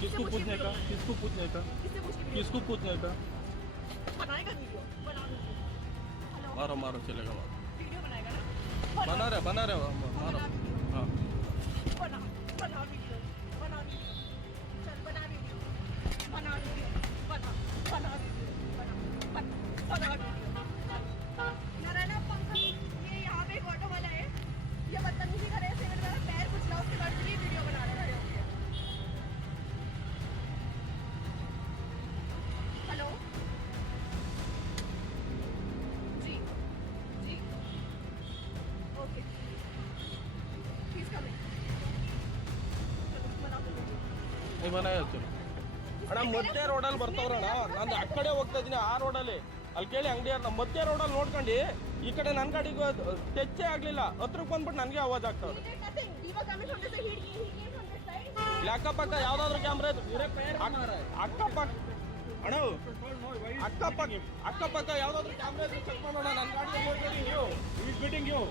किसको पूछने का? किससे पूछ के वीडियो किसको पूछने का? बनाएगा वीडियो? बना वीडियो। हेलो, मारो मारो चलेगा मारो। वीडियो बनाएगा ना? बना रहे मारो। बना वीडियो। हाँ बना बना वीडियो। बना वीडियो। चल बना वीडियो। बना वीडियो। बना बना वीडियो। बना वीडियो। नारायण पंकज, ये यहाँ पे एक ऑटो वाला है, ये बदतमीजी करे, ऐसे मेरा पैर कुचला, उसके बाद भी वीडियो बना रहा है। हेलो जी जी ओके, ही इज कमिंग। नहीं बनाया चलो ಅಣ್ಣ ಮಧ್ಯ ರೋಡಲ್ಲಿ ಬರ್ತಾವ್ರಣ್ಣ ನಾನು ಆ ಕಡೆ ಹೋಗ್ತಾ ಇದ್ದೀನಿ ಆ ರೋಡಲ್ಲಿ ಅಲ್ಲಿ ಕೇಳಿ ಅಂಗಡಿಯವ್ರನ್ನ ಮಧ್ಯ ರೋಡಲ್ಲಿ ನೋಡ್ಕೊಂಡು ಈ ಕಡೆ ನನ್ನ ಗಾಡಿಗೆ ಟಚ್ಚೇ ಆಗಲಿಲ್ಲ ಹತ್ರಕ್ಕೆ ಬಂದ್ಬಿಟ್ಟು ನನಗೆ ಆವಾಜ್ ಆಗ್ತಾವ್ರೆ ಅಕ್ಕಪಕ್ಕ ಯಾವ್ದಾದ್ರು ಕ್ಯಾಮ್ರಾ ಅಕ್ಕಪಕ್ಕ ಅಣ್ಣ ಅಕ್ಕಪಕ್ಕ ಯಾವ್ದಾದ್ರು ಕ್ಯಾಮ್ರಾ ಇದ್ರೆ ಚೆಕ್ ಮಾಡೋಣ ನನ್ನ ಗಾಡಿ ನೋಡ್ಬೇಡಿ ನೀವು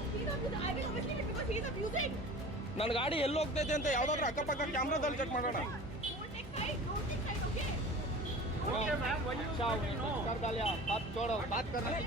ನನ್ನ ಗಾಡಿ ಎಲ್ಲಿ ಹೋಗ್ತೈತೆ ಅಂತ ಯಾವ್ದಾದ್ರು ಅಕ್ಕಪಕ್ಕ ಕ್ಯಾಮ್ರಾದಲ್ಲಿ ಚೆಕ್ ಮಾಡೋಣ Okay, ma'am. When you कर डालिया बात छोड़ो बात करना